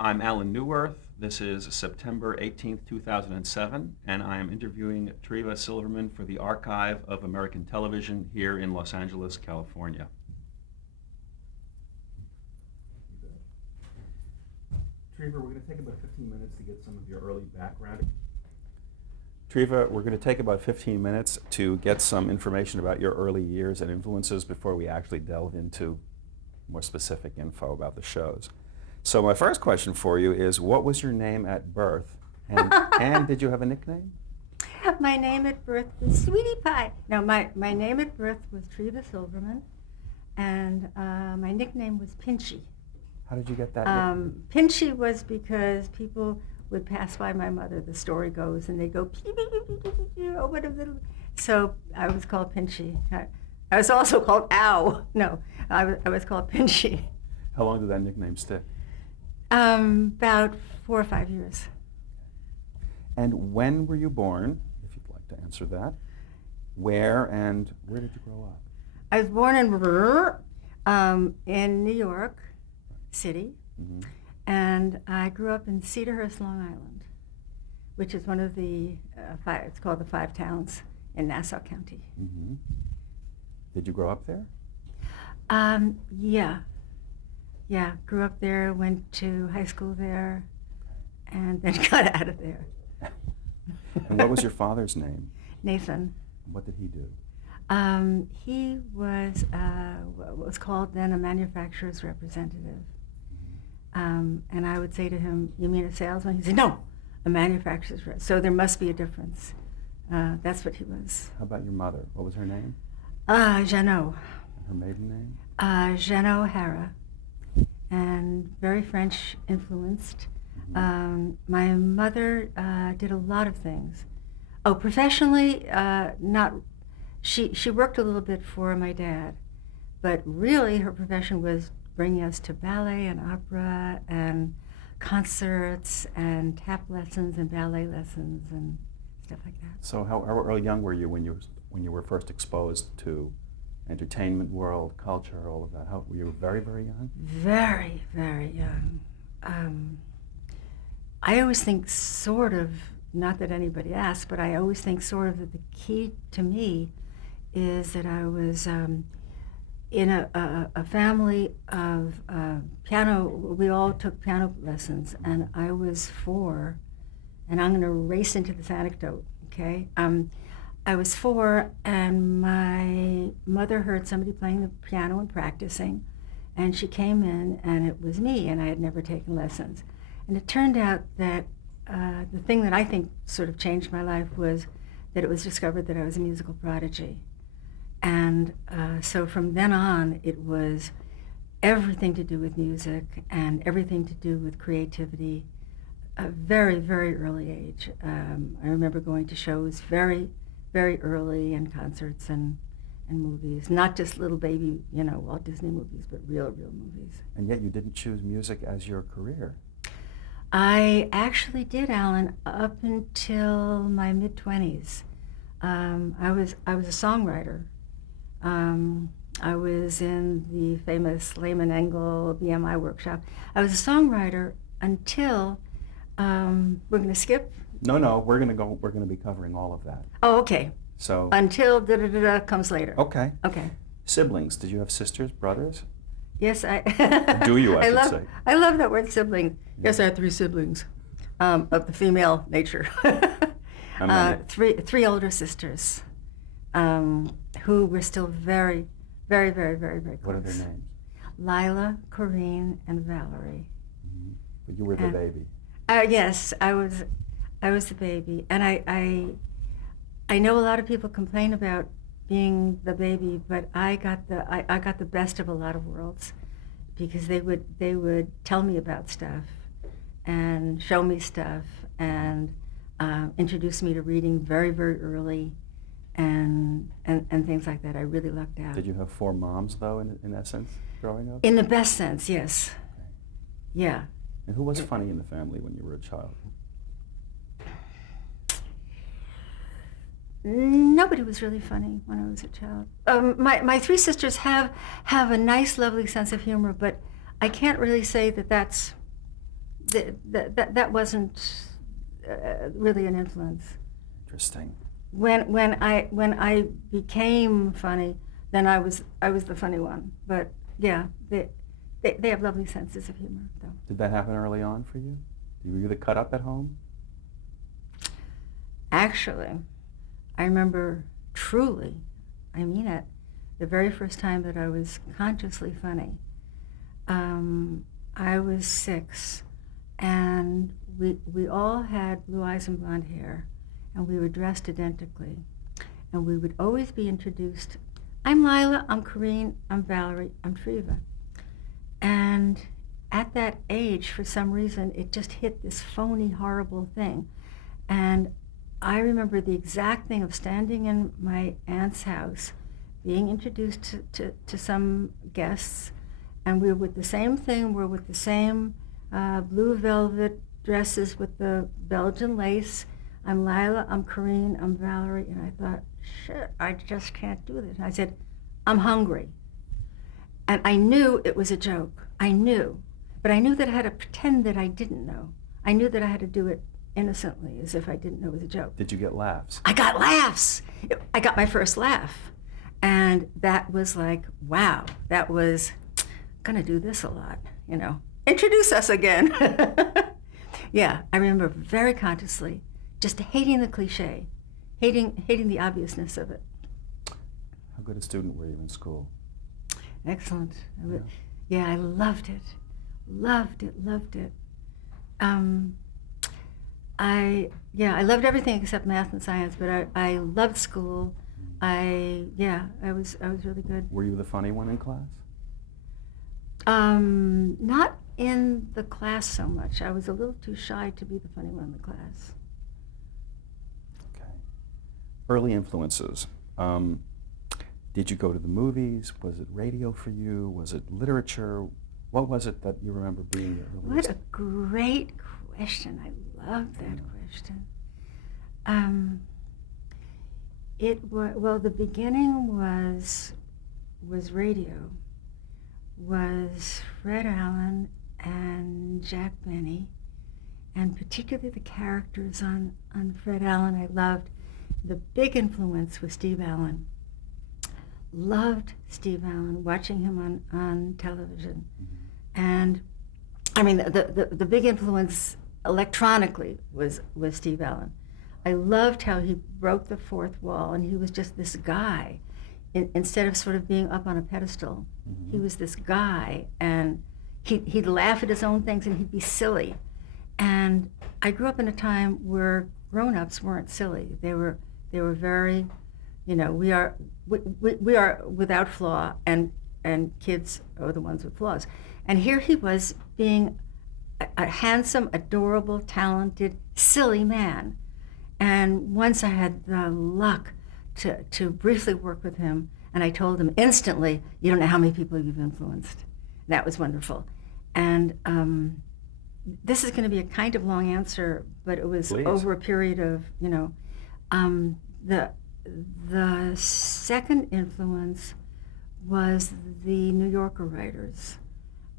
I'm Alan Newworth. This is September 18th, 2007, and I am interviewing Treva Silverman for the Archive of American Television here in Los Angeles, California. Treva, we're going to take about 15 minutes to get some of your early background. Treva, we're going to take about 15 minutes to get some information about your early years and influences before we actually delve into more specific info about the shows. So my first question for you is, what was your name at birth? And did you have a nickname? My name at birth was Sweetie Pie. No, my name at birth was Treva Silverman, and my nickname was Pinchy. How did you get that nickname? Pinchy was because people would pass by my mother, the story goes, and they go, pew, pew, pew, pew, pew, pew, oh, what a little... So I was called Pinchy. I was also called Ow. No, I was called Pinchy. How long did that nickname stick? About 4 or 5 years. And when were you born, if you'd like to answer that? Where did you grow up? I was born in New York City, and I grew up in Cedarhurst, Long Island, which is one of the it's called the Five Towns in Nassau County. Mm-hmm. Did you grow up there? Yeah, grew up there, went to high school there, and then got out of there. And what was your father's name? Nathan. What did he do? He was what was called then a manufacturer's representative. And I would say to him, "You mean a salesman?" He said, "No, a manufacturer's rep." So there must be a difference. That's what he was. How about your mother? What was her name? Jeannot. And her maiden name? Jeannot O'Hara. And very French influenced. My mother did a lot of things. Oh, professionally, she worked a little bit for my dad, but really her profession was bringing us to ballet and opera and concerts and tap lessons and ballet lessons and stuff like that. So how young were you when you were first exposed to entertainment world, culture, all of that? Were you very, very young? Very, very young. I always think sort of, not that anybody asked, but I always think sort of that the key to me is that I was in a family of piano. We all took piano lessons, and I was 4, and I'm going to race into this anecdote, okay? I was 4, and my mother heard somebody playing the piano and practicing, and she came in, and it was me, and I had never taken lessons. And it turned out that the thing that I think sort of changed my life was that it was discovered that I was a musical prodigy. And so from then on, it was everything to do with music and everything to do with creativity, a very, very early age. I remember going to shows very, very early, and concerts and movies, not just little baby, Walt Disney movies, but real movies. And yet you didn't choose music as your career. I actually did, Alan, up until my mid-20s. I was a songwriter. I was in the famous Lehman Engel BMI workshop. I was a songwriter until, we're going to skip? No, we're going to be covering all of that. Oh, okay. So until da-da-da-da comes later. Okay. Okay. Siblings, did you have sisters, brothers? Yes, I... Do you, I should say. I love that word, sibling. Yes, I had 3 siblings of the female nature. Three older sisters who were still very, very, very, very, very close. What are their names? Lila, Corinne, and Valerie. Mm-hmm. But you were the baby. Yes, I was the baby. And I know a lot of people complain about being the baby, but I got the best of a lot of worlds, because they would tell me about stuff and show me stuff and introduce me to reading very, very early and things like that. I really lucked out. Did you have 4 moms, though, in essence, growing up? In the best sense, yes. Okay. Yeah. And who was funny in the family when you were a child? Nobody was really funny when I was a child. My 3 sisters have a nice, lovely sense of humor, but I can't really say that that's that wasn't really an influence. Interesting. When I became funny, then I was the funny one. But yeah, they have lovely senses of humor, though. Did that happen early on for you? Were you the cut up at home? Actually, I remember truly, I mean it, the very first time that I was consciously funny. I was 6, and we all had blue eyes and blonde hair, and we were dressed identically. And we would always be introduced, I'm Lila, I'm Corinne, I'm Valerie, I'm Treva. And at that age, for some reason, it just hit this phony, horrible thing. And I remember the exact thing of standing in my aunt's house, being introduced to some guests, and we were with the same thing, we're with the same blue velvet dresses with the Belgian lace. I'm Lila, I'm Corinne, I'm Valerie, and I thought, shit, I just can't do this. And I said, I'm hungry. And I knew it was a joke. I knew. But I knew that I had to pretend that I didn't know. I knew that I had to do it innocently, as if I didn't know it was a joke. Did you get laughs? I got laughs. I got my first laugh. And that was like, wow, that was, gonna do this a lot, you know. Introduce us again. Yeah, I remember very consciously just hating the cliche, hating the obviousness of it. How good a student were you in school? Excellent. Yeah. Yeah, I loved it. Loved it. I loved everything except math and science, but I loved school. I was really good. Were you the funny one in class? Not in the class so much. I was a little too shy to be the funny one in the class. Okay. Early influences. Did you go to the movies? Was it radio for you? Was it literature? What was it that you remember being your earliest? What a great question. I love that question. The beginning was radio, was Fred Allen and Jack Benny, and particularly the characters on Fred Allen I loved. The big influence was Steve Allen. Loved Steve Allen, watching him on television. Mm-hmm. And I mean, the big influence electronically was Steve Allen. I loved how he broke the fourth wall, and he was just this guy. Instead of sort of being up on a pedestal, mm-hmm. he was this guy, and he'd laugh at his own things, and he'd be silly. And I grew up in a time where grown-ups weren't silly. They were very, you know, we are without flaw, and kids are the ones with flaws. And here he was being a handsome, adorable, talented, silly man. And once I had the luck to briefly work with him, and I told him instantly, you don't know how many people you've influenced. That was wonderful. And this is going to be a kind of long answer, but it was Please. Over a period of, you know, the second influence was the New Yorker writers.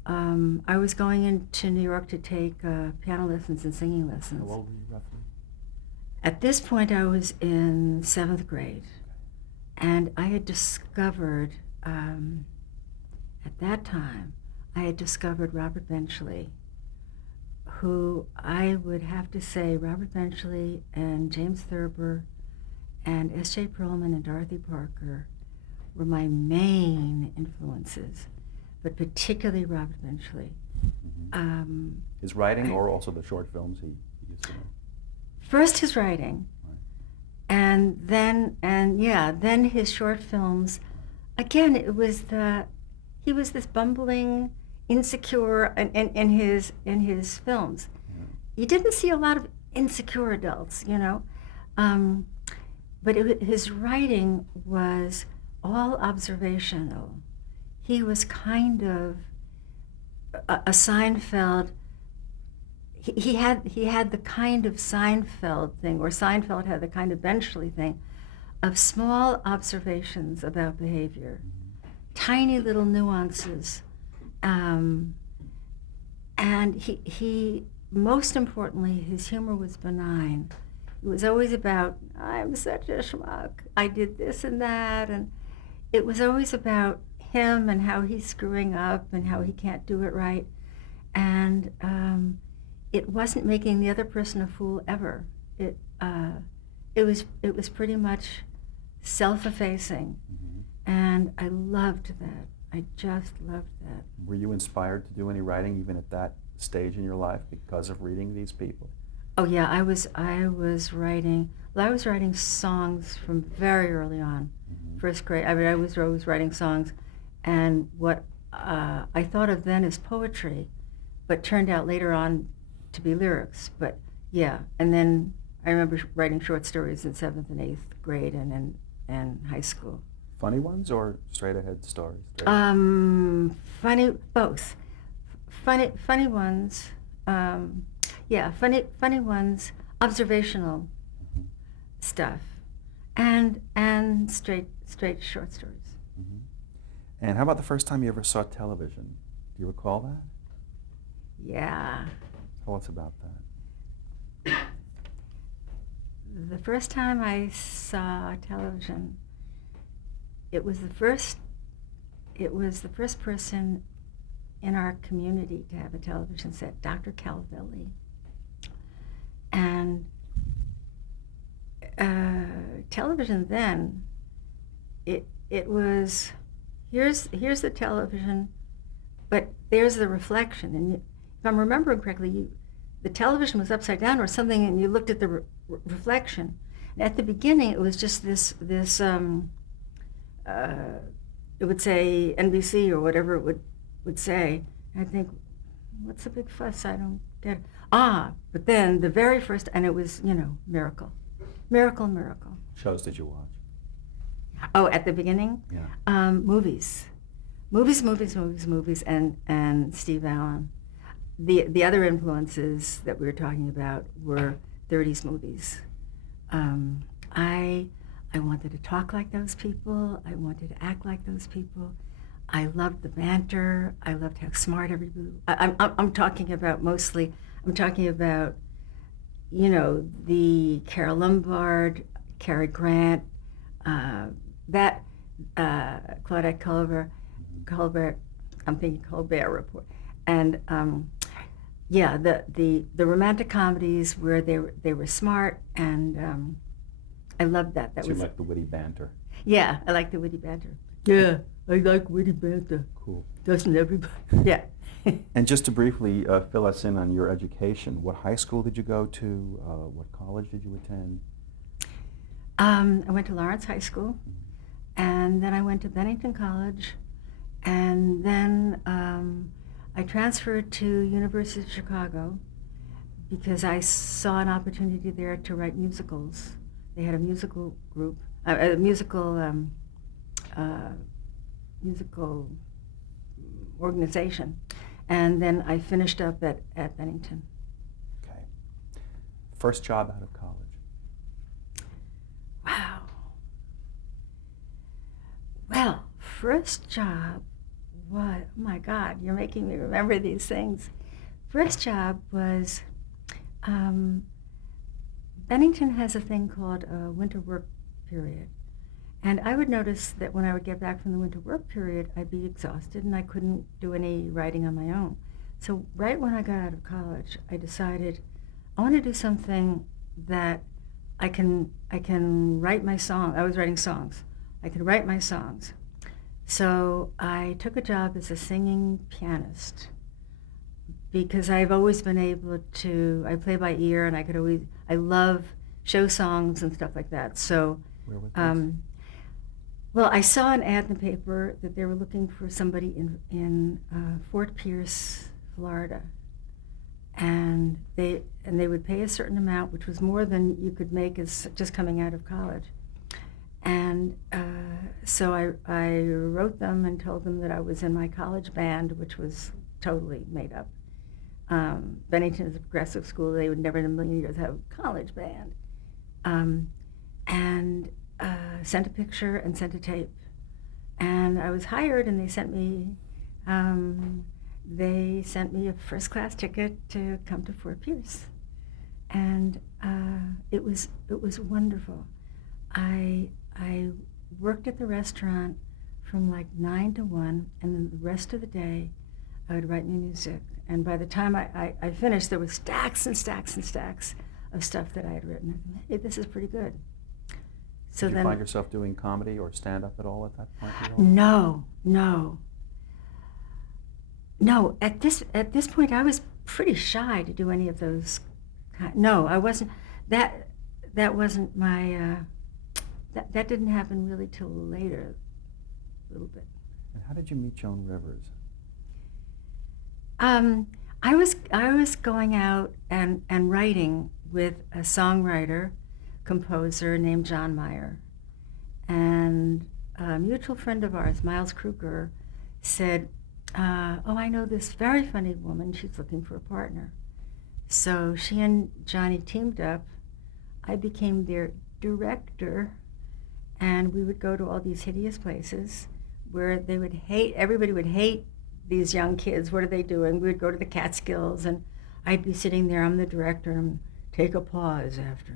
I was going into New York to take piano lessons and singing lessons. How old were you roughly? At this point, I was in 7th grade, and I had discovered, at that time, I had discovered Robert Benchley, who I would have to say, Robert Benchley and James Thurber and S.J. Perlman and Dorothy Parker were my main influences, but particularly Robert Benchley. Mm-hmm. His writing, or also the short films he used to make? First his writing, Right. and then his short films. Again, he was this bumbling, insecure in his films. Yeah. You didn't see a lot of insecure adults, you know, but his writing was all observational. He was kind of a Seinfeld. He had the kind of Seinfeld thing, or Seinfeld had the kind of Benchley thing, of small observations about behavior, tiny little nuances, and he most importantly, his humor was benign. It was always about, I'm such a schmuck, I did this and that, and it was always about him and how he's screwing up and how he can't do it right. And it wasn't making the other person a fool ever. It was pretty much self-effacing, and I loved that. I just loved that. Were you inspired to do any writing even at that stage in your life because of reading these people? Oh yeah, I was writing. Well, I was writing songs from very early on, first grade. I mean, I was always writing songs, and what I thought of then as poetry, but turned out later on to be lyrics. But yeah, and then I remember writing short stories in 7th and 8th grade and in high school. Funny ones or straight ahead stories? Funny, both. Funny ones. Yeah, funny ones. Observational stuff, and straight short stories. And how about the first time you ever saw television? Do you recall that? Yeah. Tell us about that. The first time I saw television, it was the first person in our community to have a television set, Dr. Calvelli. And television then, it was, here's the television, but there's the reflection. And if I'm remembering correctly, the television was upside down or something, and you looked at the reflection. And at the beginning, it was just this it would say NBC or whatever it would say. And I think, what's the big fuss? I don't get it. But then the very first, and it was, miracle. Miracle. Shows did you watch? Oh, at the beginning? Yeah. Movies, and Steve Allen. The other influences that we were talking about were 30s movies. I wanted to talk like those people. I wanted to act like those people. I loved the banter. I loved how smart everybody. I'm talking about mostly. I'm talking about, the Carol Lombard, Cary Grant, that Claudette Colbert. I'm thinking Colbert Report, and yeah, the romantic comedies where they were smart, and I loved that. That So was you like the witty banter? Yeah, I like the witty banter. Yeah, I like witty banter. Cool. Doesn't everybody? Yeah. And just to briefly fill us in on your education, what high school did you go to? What college did you attend? I went to Lawrence High School, and then I went to Bennington College, and then I transferred to University of Chicago because I saw an opportunity there to write musicals. They had a musical group, musical organization, and then I finished up at Bennington. Okay. First job out of college? Wow. Well, first job was, oh my God, you're making me remember these things. First job was, Bennington has a thing called a winter work period. And I would notice that when I would get back from the winter work period, I'd be exhausted and I couldn't do any writing on my own. So right when I got out of college, I decided I want to do something that I can write my song. I was writing songs. I could write my songs. So I took a job as a singing pianist because I've always been able to, I play by ear and I love show songs and stuff like that. So, Where was this? well, I saw an ad in the paper that they were looking for somebody in Fort Pierce, Florida, and they would pay a certain amount, which was more than you could make as just coming out of college. And so I wrote them and told them that I was in my college band, which was totally made up. Bennington is a progressive school. They would never in a million years have a college band. And sent a picture and sent a tape. And I was hired, and they sent me they sent me a first-class ticket to come to Fort Pierce, and it was wonderful. I worked at the restaurant from like 9 to 1, and then the rest of the day I would write new music. And by the time I finished, there was stacks and stacks and stacks of stuff that I had written. I thought, hey, this is pretty good. So Did you then, find yourself doing comedy or stand-up at all at that point? no. At this point, I was pretty shy to do any of those. No, I wasn't. That wasn't my. That didn't happen really till later, a little bit. And how did you meet Joan Rivers? I was going out and writing with a songwriter, composer named John Mayer, and a mutual friend of ours, Miles Kruger, said, "Oh, I know this very funny woman. She's looking for a partner." So she and Johnny teamed up. I became their director, and we would go to all these hideous places where everybody would hate these young kids. What are they doing? We would go to the Catskills, and I'd be sitting there. I'm the director, and take a pause after,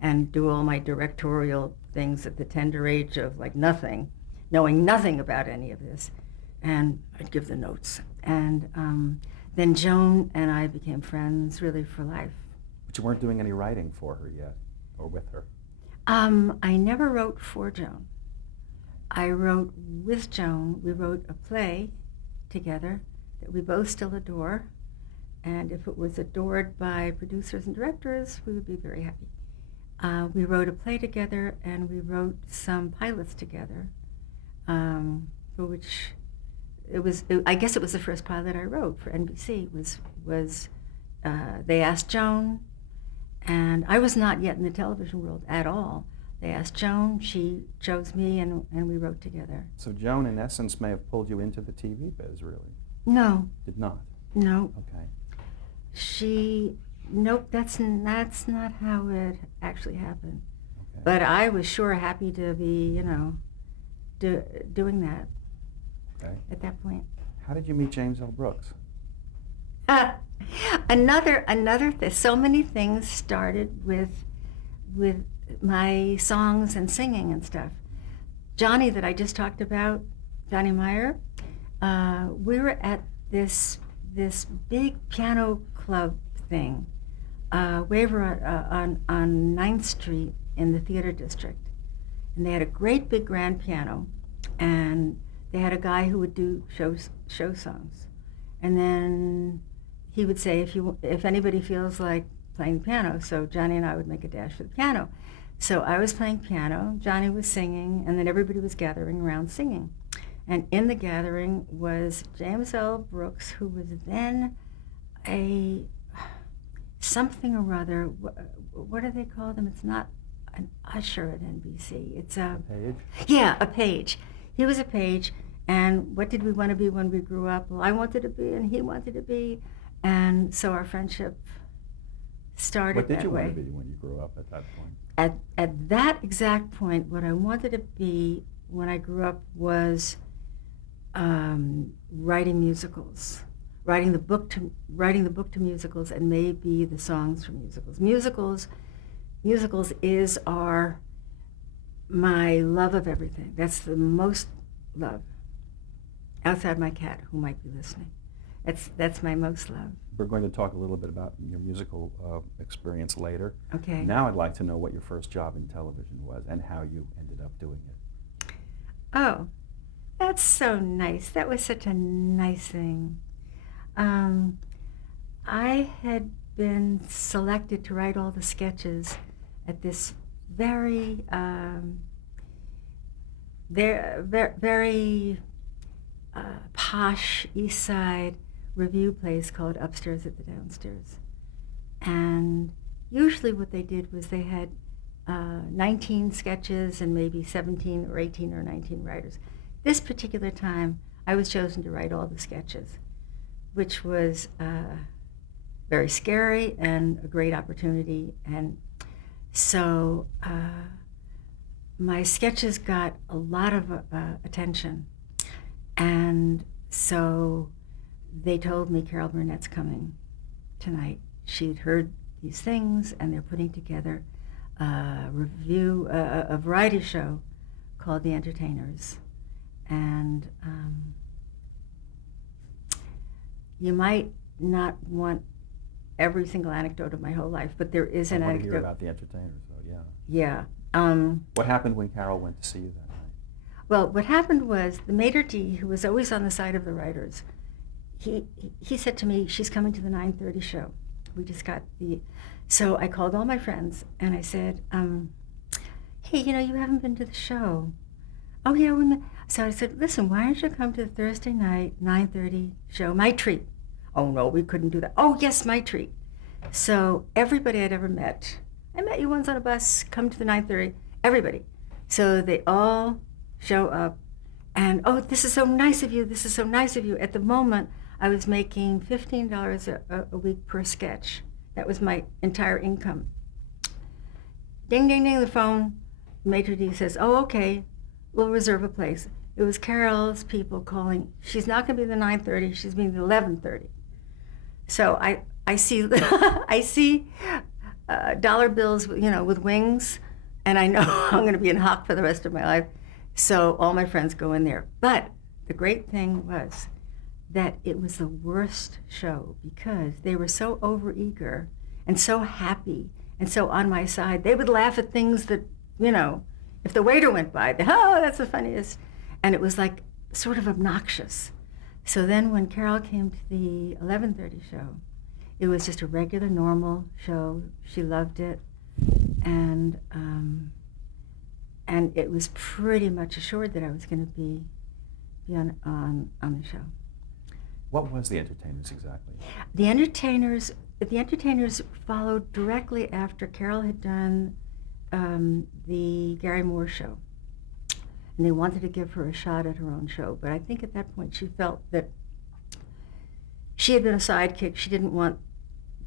and do all my directorial things at the tender age of like nothing, knowing nothing about any of this, and I'd give the notes. And then Joan and I became friends, really for life. But you weren't doing any writing for her yet, or with her. I never wrote for Joan. I wrote with Joan. We wrote a play together that we both still adore, and if it was adored by producers and directors, we would be very happy. We wrote a play together, and we wrote some pilots together, for which I guess it was the first pilot I wrote for NBC. They asked Joan, and I was not yet in the television world at all. They asked Joan, she chose me, and we wrote together. So Joan, in essence, may have pulled you into the TV biz, really? No. Did not? No. Okay. Nope, that's not how it actually happened. Okay. But I was sure happy to be, doing that Okay. at that point. How did you meet James L. Brooks? So many things started with my songs and singing and stuff. Johnny, that I just talked about, Johnny Meyer, we were at this big piano club thing, way over on 9th Street in the theater district. And they had a great big grand piano, and they had a guy who would do show songs. And then he would say, if anybody feels like playing the piano, so Johnny and I would make a dash for the piano. So I was playing piano, Johnny was singing, and then everybody was gathering around singing. And in the gathering was James L. Brooks, who was then a something or other. What do they call them? It's not an usher at NBC. It's a page? Yeah, a page. He was a page. And what did we want to be when we grew up? Well, I wanted to be, and he wanted to be. And so our friendship started that way. What did you want to be when you grew up at that point? At that exact point, what I wanted to be when I grew up was writing musicals, writing the book to musicals, and maybe the songs for musicals. Musicals is my love of everything. That's the most love. Outside my cat, who might be listening, that's my most love. We're going to talk a little bit about your musical experience later. Okay. Now I'd like to know what your first job in television was and how you ended up doing it. Oh, that's so nice. That was such a nice thing. I had been selected to write all the sketches at this very posh East Side review place called Upstairs at the Downstairs. And usually what they did was they had 19 sketches and maybe 17 or 18 or 19 writers. This particular time, I was chosen to write all the sketches, which was very scary and a great opportunity. And so my sketches got a lot of attention. And so they told me Carol Burnett's coming tonight. She'd heard these things, and they're putting together a variety show called The Entertainers. And you might not want every single anecdote of my whole life, but there is an I want to anecdote. hear about The Entertainers, though, yeah. Yeah. What happened when Carol went to see you that night? Well, what happened was the maitre d', who was always on the side of the writers, he said to me, she's coming to the 9:30 show. We just got the... So I called all my friends, and I said, hey, you haven't been to the show. Oh, yeah. So I said, listen, why don't you come to the Thursday night, 9:30 show, My Treat. Oh, no, we couldn't do that. Oh, yes, My Treat. So everybody I'd ever met, I met you once on a bus, come to the 9:30, everybody. So they all show up, and, oh, this is so nice of you, this is so nice of you. At the moment, I was making $15 a week per sketch. That was my entire income. Ding, ding, ding, the phone. Maitre d' says, oh, okay, we'll reserve a place. It was Carol's people calling. She's not going to be the 9:30, she's being the 11:30. So I see I see dollar bills, with wings, and I know I'm going to be in hock for the rest of my life. So all my friends go in there. But the great thing was that it was the worst show because they were so overeager and so happy and so on my side. They would laugh at things that, if the waiter went by, oh, that's the funniest. And it was like sort of obnoxious. So then when Carol came to the 11:30 show, it was just a regular, normal show. She loved it. And it was pretty much assured that I was going to be on the show. What was The Entertainers exactly? The Entertainers followed directly after Carol had done the Gary Moore show. And they wanted to give her a shot at her own show. But I think at that point she felt that she had been a sidekick. She didn't want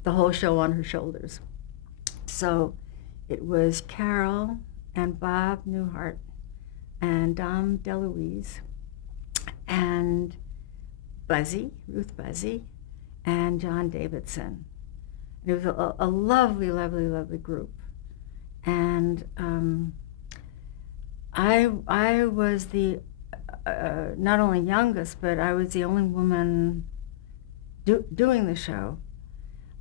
the whole show on her shoulders. So it was Carol and Bob Newhart and Dom DeLuise and Ruth Buzzy, and John Davidson. And it was a lovely, lovely, lovely group. And I was the not only youngest, but I was the only woman doing the show.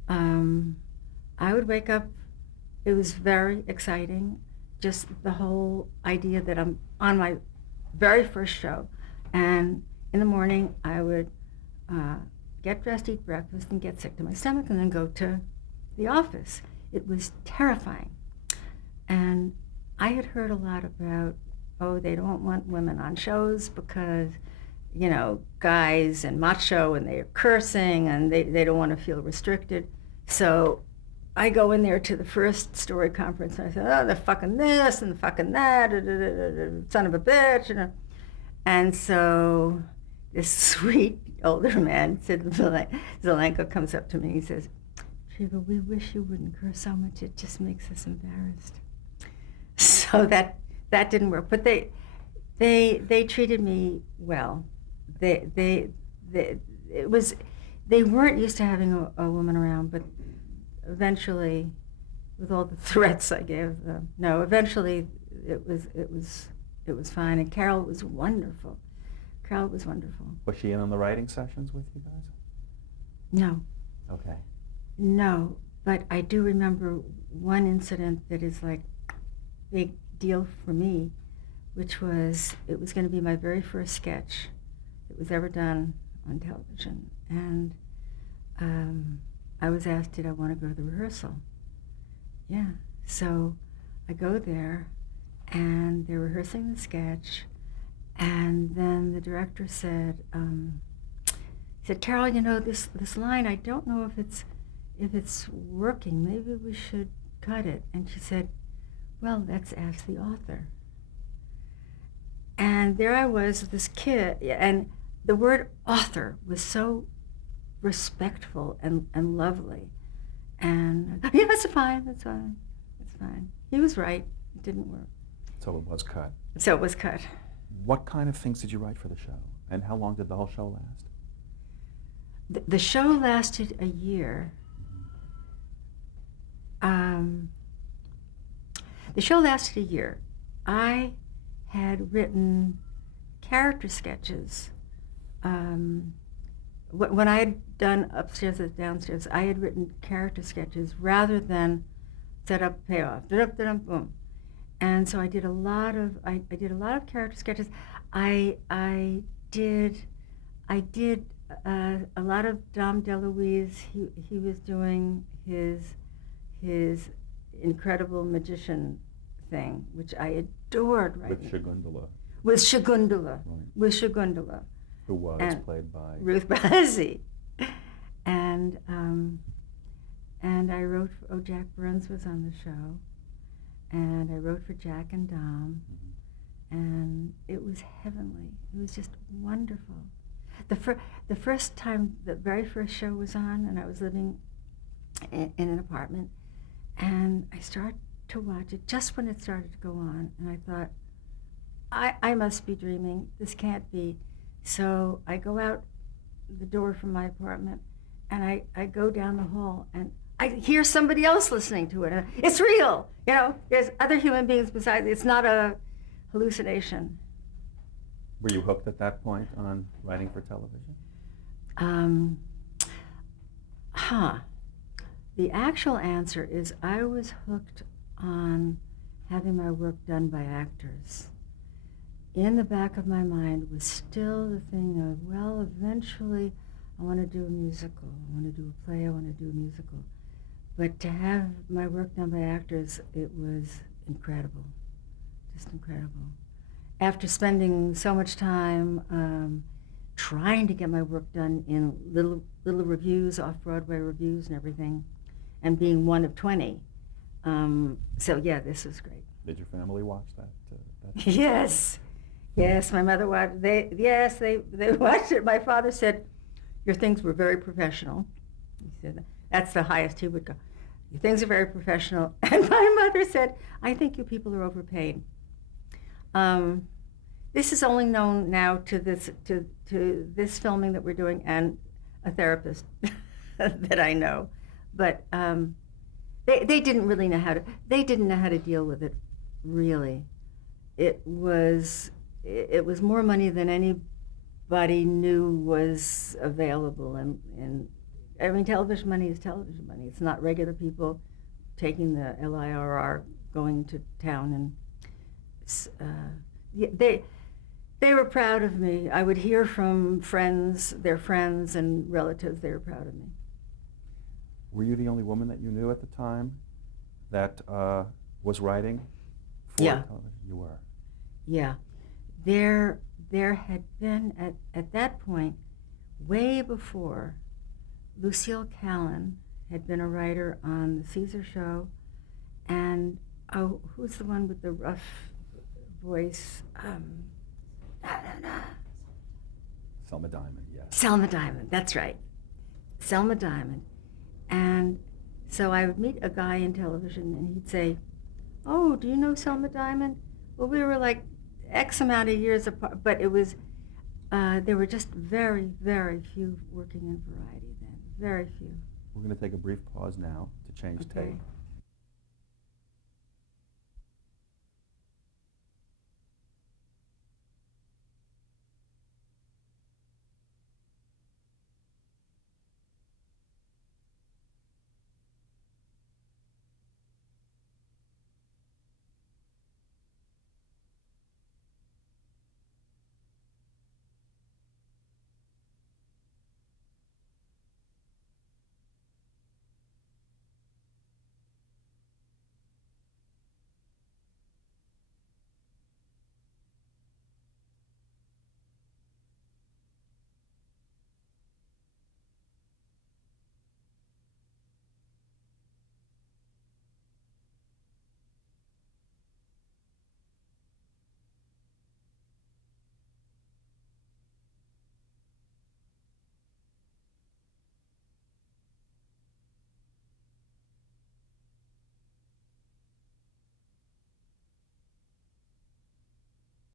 I would wake up, it was very exciting, just the whole idea that I'm on my very first show. And in the morning, I would get dressed, eat breakfast, and get sick to my stomach, and then go to the office. It was terrifying. And I had heard a lot about, they don't want women on shows because, guys and macho, and they're cursing, and they don't want to feel restricted. So I go in there to the first story conference, and I said, oh, they're fucking this and fucking that, son of a bitch. And so this sweet older man, Sid Zelenko, comes up to me and he says, Treva, we wish you wouldn't curse so much. It just makes us embarrassed. So that didn't work. But they treated me well. They weren't used to having a woman around, but eventually, with all the threats I gave them, eventually it was fine. And Carol was wonderful. Was she in on the writing sessions with you guys? No. Okay. No, but I do remember one incident that is like big deal for me, which was, it was going to be my very first sketch that was ever done on television. And I was asked, did I want to go to the rehearsal? Yeah. So I go there, and they're rehearsing the sketch, and then the director said, Carol, this line, I don't know if it's working. Maybe we should cut it. And she said, well, let's ask the author. And there I was, this kid, and the word author was so respectful and lovely. And, yeah, that's fine. He was right. It didn't work. So it was cut. What kind of things did you write for the show? And how long did the whole show last? The show lasted a year. The show lasted a year. I had written character sketches. When I had done Upstairs and Downstairs, I had written character sketches rather than set up, payoff, boom. And so I did a lot of character sketches. I did a lot of Dom DeLuise. He was doing his incredible magician thing, which I adored writing. With Shagundala. With Shagundala. Who was played by Ruth Brazzi. And I wrote for, Jack Burns was on the show, and I wrote for Jack and Dom, and it was heavenly. It was just wonderful. The first time, the very first show was on, and I was living in an apartment, and I started to watch it just when it started to go on, and I thought, I must be dreaming. This can't be. So I go out the door from my apartment, and I go down the hall, and I hear somebody else listening to it. And it's real. You know, there's other human beings besides. It's not a hallucination. Were you hooked at that point on writing for television? The actual answer is I was hooked on having my work done by actors. In the back of my mind was still the thing of, well, eventually I want to do a musical. I want to do a play. I want to do a musical. But to have my work done by actors, it was incredible, just incredible. After spending so much time trying to get my work done in little reviews, off-Broadway reviews and everything, and being one of 20. So yeah, this was great. Did your family watch that? Yes. Yes, my mother watched. They watched it. My father said, "Your things were very professional." He said that's the highest he would go. "Your things are very professional." And my mother said, "I think you people are overpaid." This is only known now to this filming that we're doing and a therapist that I know, but they didn't really know how to. They didn't know how to deal with it, really. It was more money than anybody knew was available, and I mean, television money is television money. It's not regular people taking the LIRR going to town, and they were proud of me. I would hear from their friends and relatives. They were proud of me. Were you the only woman that you knew at the time that was writing for television? You were. Yeah. There had been, at that point, way before, Lucille Callan had been a writer on the Caesar show, and, who's the one with the rough voice? Selma Diamond, yes. Selma Diamond, that's right. Selma Diamond. And so I would meet a guy in television, and he'd say, "Oh, do you know Selma Diamond?" Well, we were like X amount of years apart, but it was, there were just very, very few working in variety then. Very few. We're going to take a brief pause now to change tape.